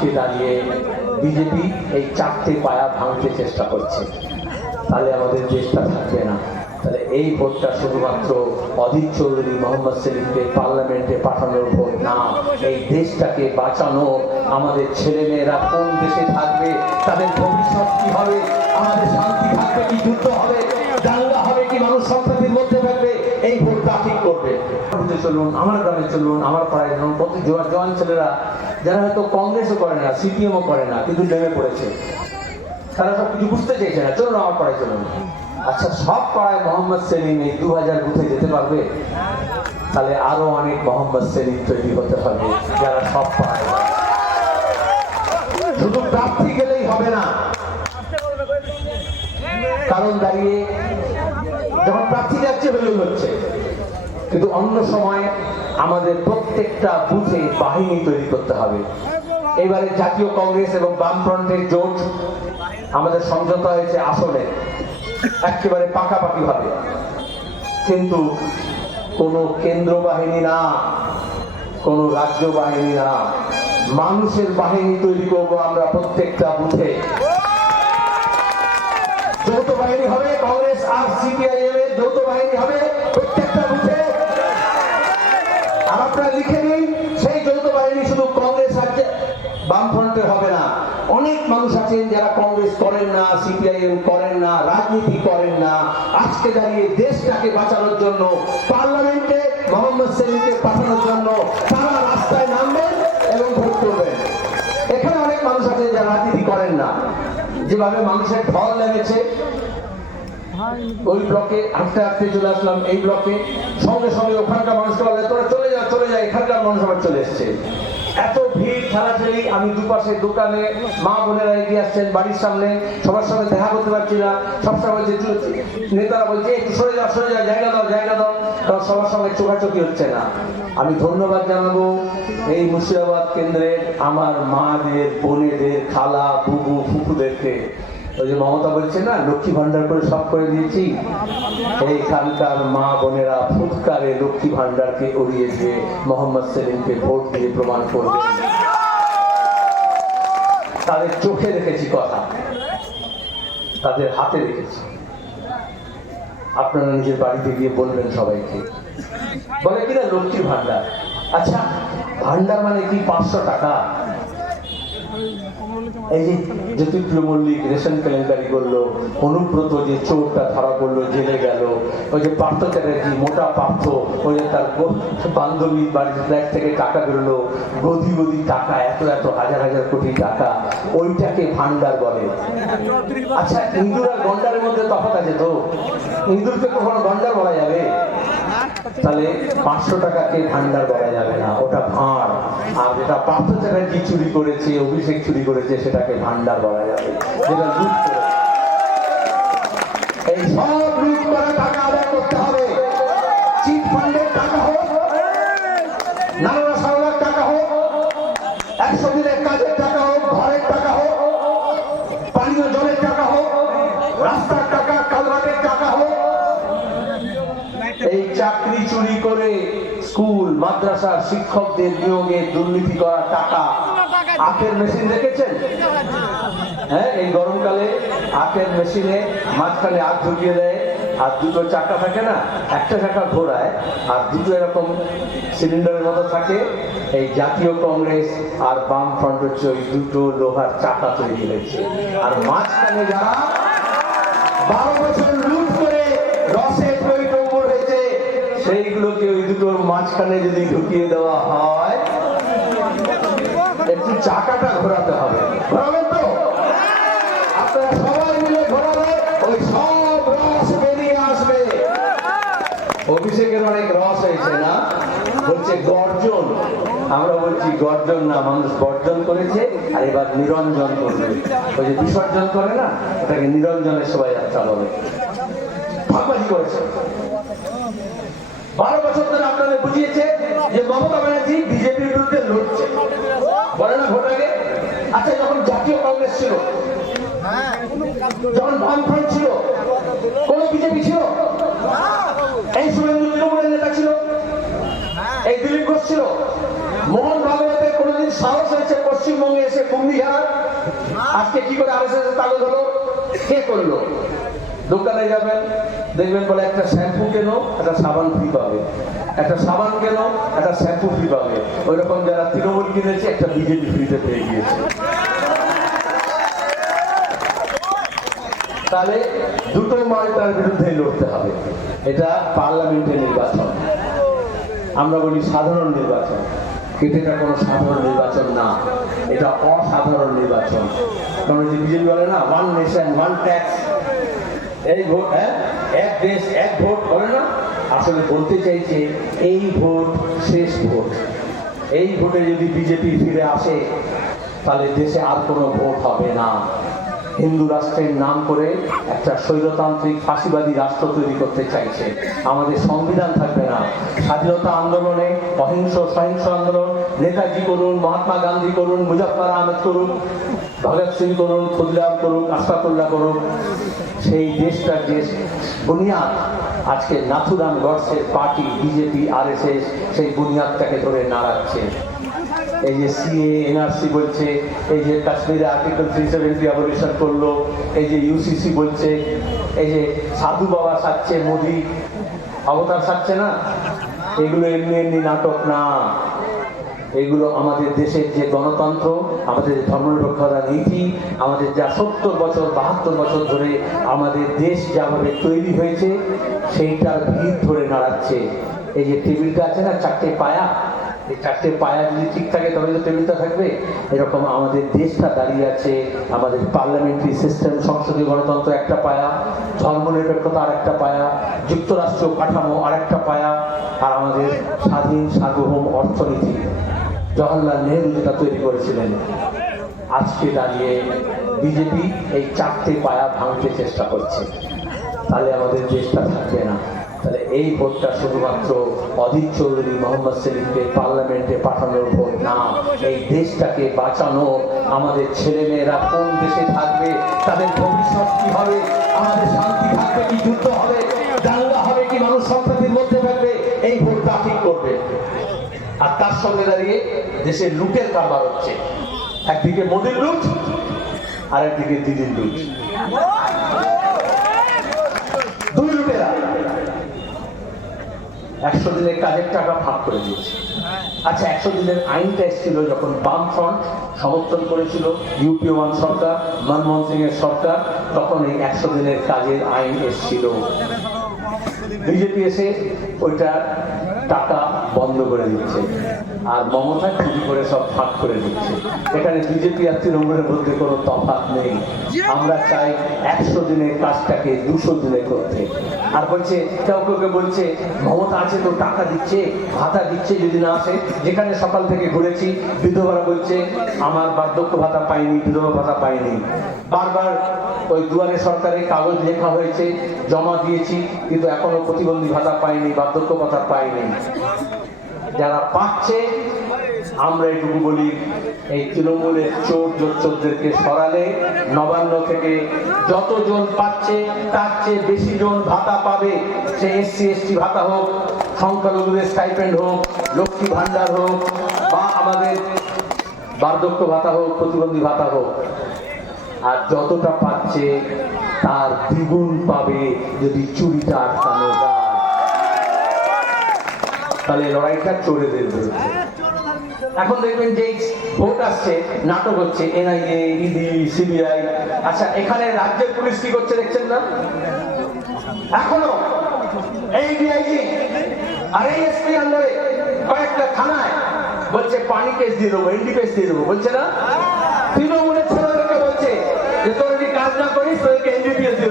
আজকে দাঁড়িয়ে বিজেপি এই চারটে পায়া ভাঙতে চেষ্টা করছে। তাহলে আমাদের দেশটা থাকবে না। তাহলে এই ভোটটা শুধুমাত্র অধীর চৌধুরী, মোহাম্মদ সেলিমকে পার্লামেন্টে পাঠানোর ভোট না। এই দেশটাকে বাঁচানো, আমাদের ছেলেমেয়েরা কোন দেশে থাকবে, তাদের ভবিষ্যৎ কি হবে আমাদের শান্তি থাকবে কি, যুদ্ধ হবে, দাঙ্গা হবে কি, মানুষ সম্প্রীতির মধ্যে থাকবে এই ভোটটা ঠিক করবে আমাদের চলুন, আমার গ্রামে চলুন, আমার পাড়ায় চলুন জোয়ান ছেলেরা, যারা হয়তো কংগ্রেসও করে না, সিপিএমও করে না, কিন্তু নেমে পড়েছে। তারা সব কিছু বুঝতে চাইছে না। চলুন, আমার পাড়ায় চলুন। আচ্ছা সব পাড়ায় মোহাম্মদ সেলিম এই দু হাজার বুথে যেতে পারবে? তাহলে আরও অনেক মোহাম্মদ সেলিম তৈরি হতে হবে যারা সব পাড়ায়। শুধু প্রার্থী গেলেই হবে না। কারণ দাঁড়িয়ে যখন প্রার্থী যাচ্ছে হলেও হচ্ছে। কিন্তু অন্য সময় আমাদের প্রত্যেকটা বুথে বাহিনী তৈরি করতে হবে। এবারে জাতীয় কংগ্রেস এবং বামফ্রন্টের জোট আমাদের সমঝোতা হয়েছে আসলে, একেবারে পাকাপাকি ভাবে কিন্তু কোনো কেন্দ্র বাহিনী না, কোনো রাজ্য বাহিনী না, মানুষের বাহিনী তৈরি করব আমরা প্রত্যেকটা বুথে। যৌথ বাহিনী হবে কংগ্রেস আর সিপিআইএম এর যৌথ বাহিনী হবে প্রত্যেকটা বুথে আপনারা লিখে নিন। সেই যৌথ বাহিনী শুধু কংগ্রেস আর বামফ্রন্টের হবে না। অনেক মানুষ আছেন যারা কংগ্রেস করেন না, সিপিআইএম করেন না, রাজনীতি করেন না। আজকে দাঁড়িয়ে দেশটাকে বাঁচানোর জন্য, পার্লামেন্টে মোহাম্মদ সেলিমকে পাঠানোর জন্য তারা রাস্তায় নামবেন এবং ভোট করবেন। এখানে অনেক মানুষ আছেন যারা রাজনীতি করেন না। যেভাবে মানুষের ঢল নেমেছে, ওই ব্লকে হাঁটতে হাঁটতে চলে আসলাম, এই ব্লকে। সঙ্গে সঙ্গে ওখানকার মানুষকে বলে, তোরা চলে যা চলে যা এখানকার মানুষ আবার চলে এসছে। এত ভিড়, ঠেলাঠেলি, আমি দুপাশে দোকানে মা বোনেরা এগিয়ে আসছেন বাড়ির সামনে, সবার সঙ্গে দেখা করতে পারছি না। সবসময় বলছে নেতারা বলছে, একটু সরে যাও সরে যাও, জায়গা দাও জায়গা দাও। কারণ সবার সঙ্গে চোখাচোখি হচ্ছে না। আমি ধন্যবাদ জানাব এই মুর্শিদাবাদ কেন্দ্রের আমার মাদের, বোনেদের, খালা, বুবু, ফুফুদেরকে। ওই যে মমতা বলছে না, লক্ষ্মী ভান্ডার করে সব করে দিয়েছি। এইখানকার মা বোনেরা ফুৎকারে লক্ষ্মী ভান্ডারকে উড়িয়ে দিয়ে মোহাম্মদ সেলিমকে ভোট দিয়ে প্রমাণ করবে। তাদের চোখে রেখেছি কথা। তাদের হাতে রেখেছি। আপনারা নিজের বাড়িতে গিয়ে বলবেন সবাইকে। বলে কিনা লক্ষ্মী ভান্ডার আচ্ছা ভান্ডার মানে কি পাঁচশো টাকা? এই যে জ্যোতিপ্রিয় মল্লিক রেশন কেলেঙ্কারি করল, অনুব্রত যে চোরটা ধরা পড়ল, জেলে গেল, ওই যে পার্থ চ্যাটার্জি, মোটা পার্থ, ওই যে তার বান্ধবীর বাড়ির ফ্ল্যাট থেকে টাকা বেরোলো, গদি গদি টাকা, এত এত হাজার হাজার কোটি টাকা, ওইটাকে ভান্ডার বলে। আচ্ছা ইন্দুর আর গন্ডারের মধ্যে তফাৎ আছে তো? ইন্দুরকে কখনো গন্ডার বলা যাবে? তাহলে পাঁচশো টাকাকে ভান্ডার বলা যাবে না, ওটা ভাঁড়। আর যেটা পার্থ চ্যাটার্জি চুরি করেছে, অভিষেক চুরি করেছে, সেটাকে ভান্ডার বলা যাবে। যেটা এই সব মাদ্রাসার শিক্ষকদের নিয়োগে দুর্নীতি করা টাকা আখের মেশিন দেখেছেন হ্যাঁ এই গরমকালে আখের মেশিনে মাঝখানে আখ ঢুকিয়ে দেয়, আর দুটো চাকা থাকে না, একটা চাকা ঘোরায় আর দুটো এরকম সিলিন্ডারের মতো থাকে। এই জাতীয় কংগ্রেস আর বাম ফ্রন্ট হচ্ছে ওই দুটো লোহার চাকা তৈরি হয়েছে। আর মাঝখানে যারা বারো বছর লুট করে রসে তৈরি হয়েছে, সেইগুলোকে দুটোর মাঝখানে যদি ঢুকিয়ে দেওয়া হয়, একটু চাকাটা ঘোরাতে হবে। ঘোরাবেন তো? আপনারা সবাই মিলে ঘোরাবে ওই সব রস বেরিয়ে আসবে। অভিষেকের অনেক রস হয়েছে না? বলছে, গর্জন। আমরা বলছি, গর্জন না, মানুষ গর্জন করেছে, আর এবার নিরঞ্জন করবে। ওই যে বিসর্জন করে না ওটাকে নিরঞ্জনের শোভাযাত্রা বলে। ভাগবাজি করেছে। বারো বছর ধরে আপনাদের বুঝিয়েছে যে মমতা ব্যানার্জি বিজেপির বিরুদ্ধে লড়ছে। বলে না ভোট আগে? আচ্ছা যখন জাতীয় কংগ্রেস ছিল, যখন বামফ্রন্ট ছিল, কোন বিজেপি ছিল? এই শুভেন্দু তৃণমূলের নেতা ছিল? এই দিলীপ ঘোষ ছিল? মোহন ভাগবতের কোনোদিন সাহস হয়েছে পশ্চিমবঙ্গে এসে আজকে কি করে আরএসএস চালু হলো? কে করল? দোকানে যাবেন, দেখবেন বলে একটা শ্যাম্পু কেন, একটা সাবান ফ্রি পাবে। একটা সাবান কেন, একটা শ্যাম্পু ফ্রি পাবে। ওই রকম যারা তৃণমূল কিনেছে, একটা বিজেপি ফ্রিতে পেয়ে গিয়েছে। তাহলে দুটো মালটার বিরুদ্ধে লড়তে হবে। এটা পার্লামেন্টের নির্বাচন। আমরা বলি সাধারণ নির্বাচন। কিন্তু এটা কোনো সাধারণ নির্বাচন না। এটা অসাধারণ নির্বাচন। কারণ যে বিজেপি বলে না ওয়ান নেশন ওয়ান ট্যাক্স এই ভোট হ্যাঁ? এক দেশ এক ভোট বলে না? আসলে বলতে চাইছে, এই ভোট শেষ ভোট। এই ভোটে যদি বিজেপি ফিরে আসে, তাহলে দেশে আর কোনো ভোট হবে না। হিন্দু রাষ্ট্রের নাম করে একটা স্বৈরতান্ত্রিক ফাঁসিবাদী রাষ্ট্র তৈরি করতে চাইছে। আমাদের সংবিধান থাকবে না। স্বাধীনতা আন্দোলনে অহিংস, সহিংস আন্দোলন, নেতাজি করুন, মহাত্মা গান্ধী করুন মুজফর আহমেদ করুন ভগৎ সিং করুন খুদিরাম করুন আশফাকুল্লাহ করুন সেই দেশটার যে বুনিয়াদ, আজকে নাথুরাম গডসের পার্টি বিজেপি আরএসএস সেই বুনিয়াদটাকে ধরে নাড়াচ্ছে। এই যে সিএ এনআরসি বলছে, এই যে কাশ্মীরে আর্টিকেল থ্রি সেভেন্টি অবলিউশন করল, এই যে ইউসিসি বলছে, এই যে সাধু বাবা সাজছে মোদি অবতার সাজছে না? এগুলো এমনি এমনি নাটক না। এগুলো আমাদের দেশের যে গণতন্ত্র আমাদের ধর্মনিরক্ষতা নীতি, আমাদের যা সত্তর বছর, বাহাত্তর বছর ধরে আমাদের দেশ যাভাবে তৈরি হয়েছে সেইটার ভিড় ধরে নাড়াচ্ছে। এই যে টেবিলটা আছে না, চারটে পায়া, এই চারটে পায়া যদি ঠিক থাকে, তবে তো টেবিলটা থাকবে। এরকম আমাদের দেশটা দাঁড়িয়ে আছে, আমাদের পার্লামেন্টারি সিস্টেম, সংসদীয় গণতন্ত্র একটা পায়া, ধর্মনিরপেক্ষতা আর একটা পায়া, যুক্তরাষ্ট্র কাঠামো আর একটা পায়া, আর আমাদের স্বাধীন সার্বভৌম অর্থনীতি। জওয়াহরলাল নেহরু যেটা তৈরি করেছিলেন। আজকে দাঁড়িয়ে বিজেপি এই চারটে পায়া ভাঙতে চেষ্টা করছে। তাহলে আমাদের দেশটা থাকবে না। তাহলে এই ভোটটা শুধুমাত্র অধীর চৌধুরী মোহাম্মদ সেলিমকে পার্লামেন্টে পাঠানোর ভোট না, এই দেশটাকে বাঁচানো, আমাদের ছেলেমেয়েরা কোন দেশে থাকবে, তাদের ভবিষ্যৎ কি হবে আমাদের শান্তি থাকবে কি, যুদ্ধ হবে, দাঙ্গা হবে কি, মানুষ সম্প্রীতির মধ্যে থাকবে, এই ভোটটা ঠিক করবে। আর তার সঙ্গে দাঁড়িয়ে দেশের লুটের কারবার হচ্ছে। একদিকে মোদীর লুট আর একদিকে দিদির লুট। দুই লুটেরা। একশো দিনের কাজের টাকা ভাগ করে দিয়েছে। আচ্ছা একশো দিনের আইনটা এসেছিল যখন বাম ফ্রন্ট সমর্থন করেছিল ইউপি ওয়ান সরকার, মনমোহন সিং এর সরকার, তখন এই একশো দিনের কাজের আইন এসেছিল। বিজেপি এসে ওইটা টাকা বন্ধ করে দিচ্ছে। আর মমতা চুরি করে সব ফাঁক করে দিচ্ছে। এখানে বিজেপি আর তৃণমূলের মধ্যে কোনো তফাৎ নেই। আমরা চাই একশো দিনের কাজটাকে দুশো দিনে করতে। আর বলছে, কেউ কেউ কেউ বলছে, মমতা আছে তো টাকা দিচ্ছে, ভাতা দিচ্ছে যদি না আসে। যেখানে সকাল থেকে ঘুরেছি বিধবারা বলছে, আমার বার্ধক্য ভাতা পাইনি, বিধবা ভাতা পাইনি। বারবার ওই দুয়ারে সরকারে কাগজ লেখা হয়েছে, জমা দিয়েছি, কিন্তু এখনও প্রতিবন্ধী ভাতা পাইনি বার্ধক্য ভাতা পাইনি। যারা পাচ্ছে, আমরা এটুকু বলি, এই তৃণমূলের চোর জোচ্চোরদেরকে সরালে নবান্ন থেকে যতজন পাচ্ছে, তার চেয়ে বেশি জন ভাতা পাবে। সে এসসি, এসটি ভাতা হোক, সংখ্যালঘুদের স্টাইপেন্ড হোক, লক্ষ্মী ভাণ্ডার হোক, বা আমাদের বার্ধক্য ভাতা হোক, প্রতিবন্ধী ভাতা হোক। আর যতটা পাচ্ছে, তার দ্বিগুণ পাবে যদি চুরিটা আটকানো তাহলে লড়াইটা চোরেদের বিরুদ্ধে এখন দেখবেন যে ভোট আসছে, নাটক হচ্ছে, এনআইএ, ইডি, সিবিআই। আচ্ছা এখানে রাজ্যের পুলিশ কি করছে দেখছেন না? এখনও? এই ডিআইজি? আর এই এসপি আন্ডারে কয়েকটা থানায় বলছে, পানি কেস দিয়ে দেবো, এনডি কেস দিয়ে দেবো, বলছে না তৃণমূলের ছেলেদেরকে বলছে যে তোর যদি কাজ না করিস তোদেরকে এনডিপিএস দিয়ে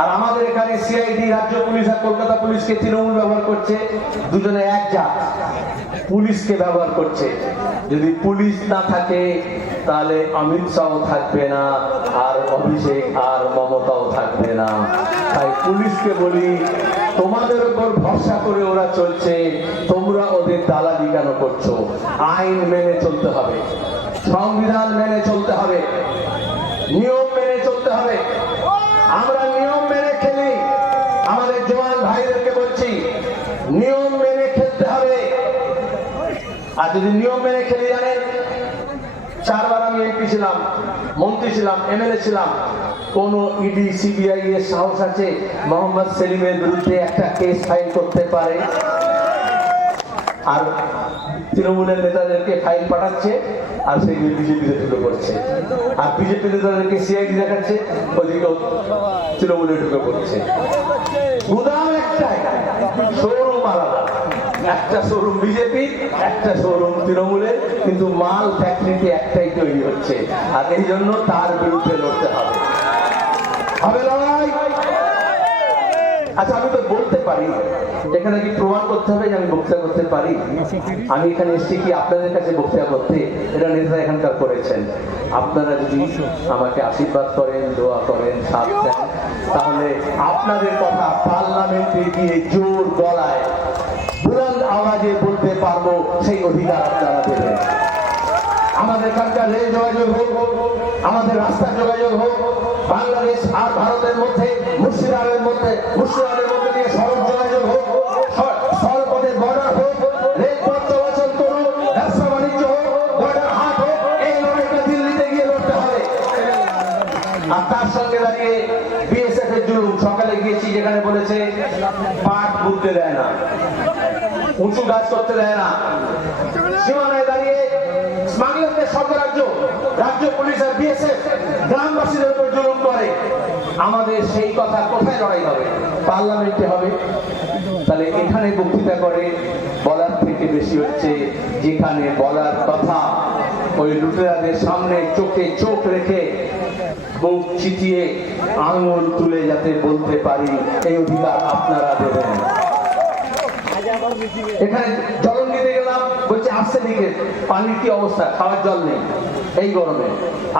আর আমাদের এখানে সিআইডি রাজ্য পুলিশ আর কলকাতা পুলিশকে তৃণমূল ব্যবহার করছে। দুজনে এক জাত পুলিশকে ব্যবহার করছে। যদি পুলিশ না থাকে, তাহলে অমিত শাহ থাকবে না, আর অভিষেক আর মমতাও থাকবে না। তাই পুলিশকে বলি, তোমাদের উপর ভরসা করে ওরা চলছে, তোমরা ওদের দালালি কেন করছ? আইন মেনে চলতে হবে, সংবিধান মেনে চলতে হবে, নিয়ম মেনে চলতে হবে। আমরা নিয়ম মেনে খেলি আমাদের জওয়ান ভাইদেরকে বলছি নিয়ম মেনে খেলতে হবে। আর যদি নিয়ম মেনে খেলি জানেন চারবার আমি এমপি ছিলাম, মন্ত্রী ছিলাম এমএলএ ছিলাম। কোন ইডি সিবিআই এর সাহস আছে মোহাম্মদ সেলিমের বিরুদ্ধে একটা কেস ফাইল করতে পারে? আর তৃণমূলের নেতাদেরকে ফাইল পাঠাচ্ছে আর সেগুলো বিজেপিতে ঢুকে পড়ছে। আর বিজেপি নেতাদেরকে সিআইডি দেখাচ্ছে ওদিকে তৃণমূলে ঢুকে পড়ছে। গুদাম শোরুম আলাদা। একটা শোরুম বিজেপি, একটা শোরুম তৃণমূলের কিন্তু মাল একটাই তৈরি হচ্ছে। আর এই জন্য তার বিরুদ্ধে লড়তে হবে। হবে লড়াই? আচ্ছা আমি তো বলতে পারি। এখানে কি প্রমাণ করতে হবে যে আমি বক্তৃতা করতে পারি? আমি এখানে এসেছি কি আপনাদের কাছে বক্তৃতা করতে? এটা নেতা এখানকার করেছেন। আপনারা যদি আমাকে আশীর্বাদ করেন, দোয়া করেন, সাথ দেন তাহলে আপনাদের কথা পার্লামেন্টে গিয়ে জোর গলায় বুলন্দ আওয়াজে বলতে পারব সেই অধিকার আপনারা দেবেন। আমাদের কাজটা রেল যোগাযোগ হোক, আমাদের রাস্তা যোগাযোগ হোক, বাংলাদেশ আর ভারতের মধ্যে, মুর্শিদাবাদের মধ্যে মুর্শিদাবাদের মধ্যে দিয়ে পাট দেয় না। উঁচু গাছ করতে দেয় না। সীমানায় দাঁড়িয়ে স্মাগলারদের সর্বরাজ্য রাজ্য পুলিশ আর বিএসএফ গ্রামবাসীদের উপর জুলুম করে। আমাদের সেই কথা কোথায় লড়াই হবে? পার্লামেন্টে হবে। তাহলে এখানে বক্তৃতা করে, বলার থেকে বেশি হচ্ছে যেখানে বলার কথা। ওই লুটেরাদের সামনে চোখে চোখ রেখে বুক চিটিয়ে আঙুল তুলে যাতে বলতে পারি, এই অধিকার আপনারা দেবেন। এখানে জল নিতে গেলাম, বলছে আর্সেনিকের পানির কি অবস্থা? খাওয়ার জল নেই। এই গরমে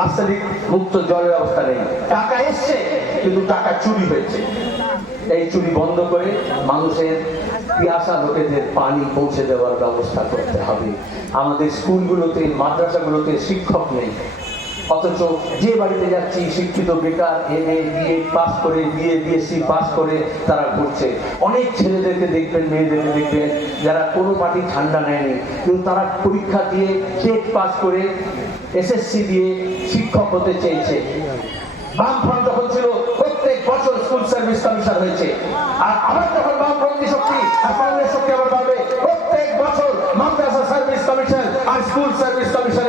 আর্সেনিক মুক্ত জলের অবস্থা নেই। টাকা এসছে, কিন্তু টাকা চুরি হয়েছে। এই চুরি বন্ধ করে মানুষের পিয়াসা লোকেদের পানি পৌঁছে দেওয়ার ব্যবস্থা করতে হবে। আমাদের স্কুলগুলোতে, মাদ্রাসাগুলোতে শিক্ষক নেই। অথচ যে বাড়িতে যাচ্ছি, শিক্ষিত বেকার এম এ বিএ, পাস করে, বিএ, বিএসসি পাস করে তারা ঘুরছে অনেক ছেলেদেরকে দেখবেন, মেয়েদেরকে দেখবেন, যারা কোনো পার্টি ঠান্ডা নেয়নি, কিন্তু তারা পরীক্ষা দিয়ে টেট পাস করে এসএসসি দিয়ে শিক্ষক হতে চেয়েছে। বামফ্রন্ট যখন ছিল, প্রত্যেক বছর স্কুল সার্ভিস কমিশন হয়েছে। আর আবার যখন বামপন্থী শক্তি, আর কংগ্রেস শক্তি আবার পাবে প্রত্যেক বছর মাদ্রাসা সার্ভিস কমিশন আর স্কুল সার্ভিস আর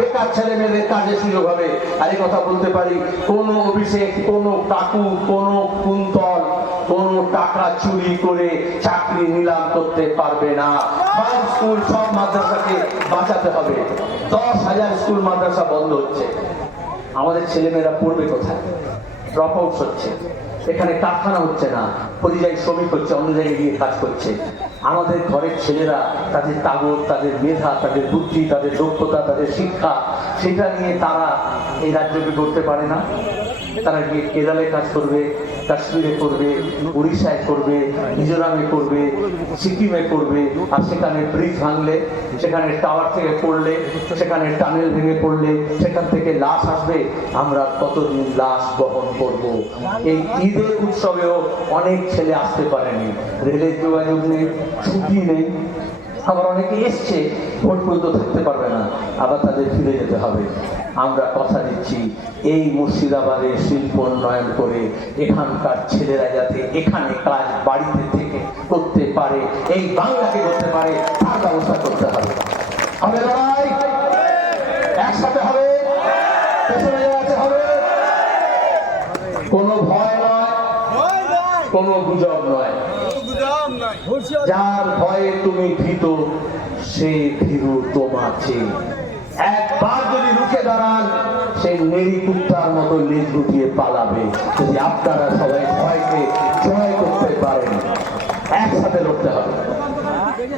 বেকার ছেলে মেয়েদের কাজে সুযোগ হবে। আর এই কথা বলতে পারি, কোন অভিষেক কোন কাকু, কোন কুন্তল, কোন টাকা চুরি করে চাকরি নিলাম করতে পারবে না। স্কুল, সব মাদ্রাসাকে বাঁচাতে হবে। দশ হাজার স্কুল মাদ্রাসা বন্ধ হচ্ছে। আমাদের ছেলেমেয়েরা পড়বে কোথায়? ড্রপ আউট হচ্ছে। এখানে কারখানা হচ্ছে না। পরিযায়ী শ্রমিক হচ্ছে অন্য জায়গায় গিয়ে কাজ করছে। আমাদের ঘরের ছেলেরা তাদের তাগত তাদের মেধা, তাদের বুদ্ধি, তাদের দক্ষতা, তাদের শিক্ষা, সেটা নিয়ে তারা এই রাজ্যকে করতে পারে না। তারা গিয়ে কেরালে কাজ করবে, কাশ্মীরে করবে, উড়িষ্যায় করবে, মিজোরামে করবে, সিকিমে করবে, আর সেখানে ব্রিজ ভাঙলে, সেখানে টাওয়ার থেকে পড়লে, সেখানে টানেল ভেঙে পড়লে, সেখান থেকে লাশ আসবে, আমরা কতদিন লাশ বহন করব। এই ঈদের উৎসবেও অনেক ছেলে আসতে পারেনি। রেলের যোগাযোগ নেই ছুটি নেই। আবার অনেকে এসছে, ভোট পর্যন্ত থাকতে পারবে না। আবার তাদের ফিরে যেতে হবে। আমরা কথা দিচ্ছি, এই মুর্শিদাবাদের শিল্প উন্নয়ন করে এখানকার ছেলেরা যাতে এখানে কাজ বাড়িতে থেকে করতে পারে, এই বাংলাকে করতে পারে, তার ব্যবস্থা করতে হবে। হবে একসাথে হবে? কোনো ভয় নয়। কোনো গুজব যার ভয়ে তুমি ভীত, সে ভীরু তোমার এক একবার যদি রুখে দাঁড়ান সেই নেড়ি কুত্তার মতো লেজ গুটিয়ে পালাবে। যদি আপনারা সবাই ভয়কে জয় করতে পারেন, একসাথে লড়তে হবে।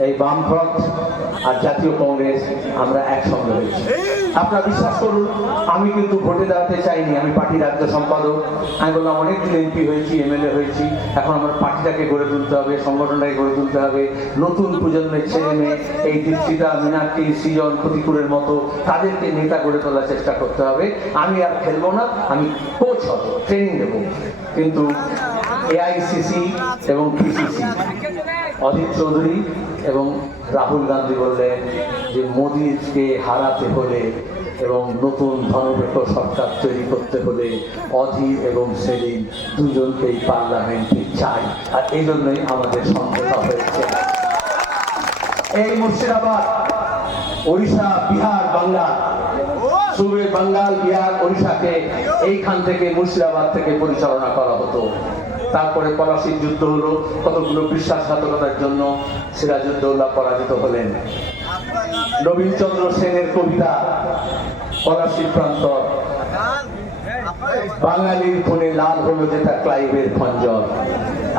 এই বামফ্রন্ট আর জাতীয় কংগ্রেস আমরা একসঙ্গে হয়েছি আপনারা বিশ্বাস করুন, আমি কিন্তু ভোটে দাঁড়াতে চাইনি। আমি পার্টি রাজ্য সম্পাদক। আমি বললাম, অনেকদিন এমপি হয়েছি, এমএলএ হয়েছি। এখন আমার পার্টিটাকে গড়ে তুলতে হবে, সংগঠনটাকে গড়ে তুলতে হবে। নতুন প্রজন্মের ছেলে মেয়ে, এই দীপ্তিতা মীনাক্ষী, সৃজন প্রতিকূলের মতো তাদেরকে নেতা গড়ে তোলার চেষ্টা করতে হবে। আমি আর খেলব না, আমি কোচ হব ট্রেনিং দেবো। কিন্তু এআইসিসি এবং পিসিসি অজিত চৌধুরী এবং রাহুল গান্ধী বললেন যে মোদীকে হারাতে হলে এবং নতুন ধনবেক্ষ সরকার তৈরি করতে হলে অধীর এবং সেলিম দুজনকেই পার্লামেন্টে চাই। আর এই জন্যই আমাদের সমঝোতা হয়েছে। এই মুর্শিদাবাদ, ওড়িশা, বিহার, বাংলা সুবে বাঙ্গাল, বিহার, ওড়িশাকে এইখান থেকে মুর্শিদাবাদ থেকে পরিচালনা করা হতো। তারপরে পলাশির যুদ্ধ হলো, কতগুলো বিশ্বাসঘাতকতার জন্য সিরাজউদ্দৌলা পরাজিত হলেন। নবীনচন্দ্র সেনের কবিতা পলাশির প্রান্তর। বাঙালির ফোনে লাল হলো যেটা ক্লাইভের খঞ্জর।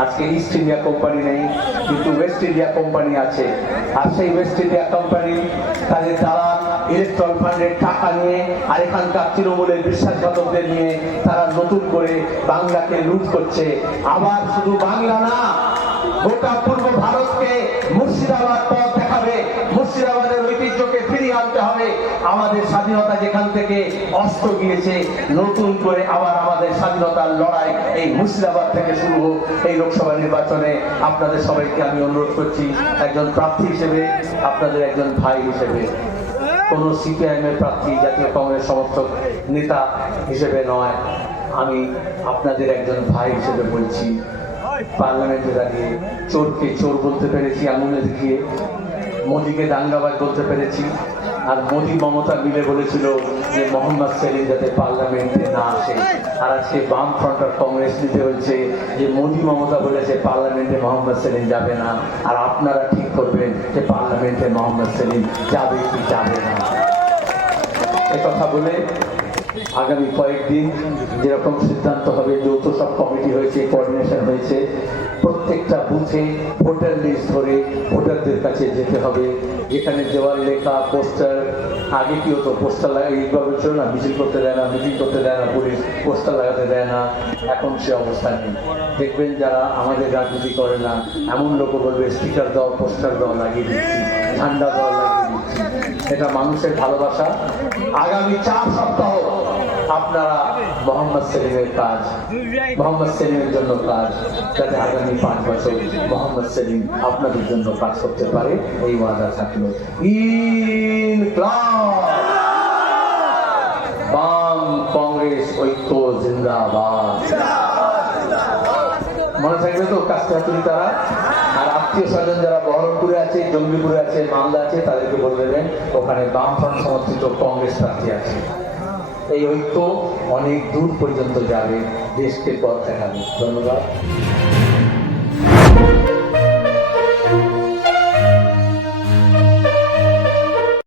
আজকে ইস্ট ইন্ডিয়া কোম্পানি নেই, কিন্তু ওয়েস্ট ইন্ডিয়া কোম্পানি আছে। আর সেই ওয়েস্ট ইন্ডিয়া কোম্পানি তাদের তারা ইলেকট্রন ফান্ডের টাকা নিয়ে আর এখানকার তৃণমূলের বিশ্বাসঘাতকদের নিয়ে তারা নতুন করে বাংলাকে লুট করছে। আবার শুধু বাংলা না, গোটা পূর্ব ভারতকে মুর্শিদাবাদ পথ দেখাবে, মুর্শিদাবাদের ঐতিহ্যকে ফিরিয়ে আনতে হবে। আমাদের স্বাধীনতা যেখান থেকে অস্ত্র গিয়েছে, নতুন করে আবার আমাদের স্বাধীনতার লড়াই এই মুর্শিদাবাদ থেকে শুরু হোক এই লোকসভা নির্বাচনে। আপনাদের সবাইকে আমি অনুরোধ করছি, একজন প্রার্থী হিসেবে, আপনাদের একজন ভাই হিসেবে। কোন সিপিআইএম এর প্রার্থী, জাতীয় কংগ্রেস সমর্থক, নেতা হিসেবে নয়। আমি আপনাদের একজন ভাই হিসেবে বলছি, পার্লামেন্টে দাঁড়িয়ে চোরকে চোর বলতে পেরেছি, আঙুলে দেখিয়ে, মোদিকে দাঙ্গাবাজ বলতে পেরেছি। আর মোদি মমতা মিলে বলেছিল যে মোহাম্মদ সেলিম যাতে পার্লামেন্টে না আসে। আর আজকে বাম ফ্রন্ট আর কংগ্রেস নিতে হচ্ছে যে, মোদী মমতা বলেছে পার্লামেন্টে মোহাম্মদ সেলিম যাবে না। আর আপনারা ঠিক করবেন যে পার্লামেন্টে মোহাম্মদ সেলিম যাবে কি যাবে না। কথা বলে আগামী কয়েকদিন যেরকম সিদ্ধান্ত হবে, যৌথ সব কমিটি হয়েছে কোঅর্ডিনেশন হয়েছে, প্রত্যেকটা বুথে ভোটার লিস্ট ধরে ভোটারদের কাছে যেতে হবে। যেখানে দেওয়াল লেখা, পোস্টার আগে কি হতো? পোস্টার লাগা এইভাবে ছিল না? মিছিল করতে দেয় না, মিটিং করতে দেয় না, পুলিশ পোস্টার লাগাতে দেয় না। এখন সে অবস্থা নেই। দেখবেন যারা আমাদের রাজনীতি করে না, এমন লোক বলবে স্টিকার দাও, পোস্টার দাও, লাগিয়ে দিচ্ছি। ঝান্ডা দাও, লাগিয়ে দিচ্ছি। এটা মানুষের ভালোবাসা। আগামী চার সপ্তাহ আপনারা মোহাম্মদ সেলিমের কাজ, মোহাম্মদ সেলিমের জন্য কাজ, যাতে আগামী পাঁচ বছর মোহাম্মদ সেলিম আপনাদের জন্য কাজ করতে পারে, এই ওয়াদা থাকল। বাম কংগ্রেস ঐক্য জিন্দাবাদ। মনে থাকবে তো কাজটা তুমি তারা? আর আত্মীয় স্বজন যারা বহরমপুরে আছে, জঙ্গিপুরে আছে, মালদা আছে, তাদেরকে বলে দেবেন, ওখানে বামফ্রন্ট সমর্থিত কংগ্রেস প্রার্থী আছে। এই ঐক্য অনেক দূর পর্যন্ত যাবে দেশকে পথ দেখাবে। ধন্যবাদ।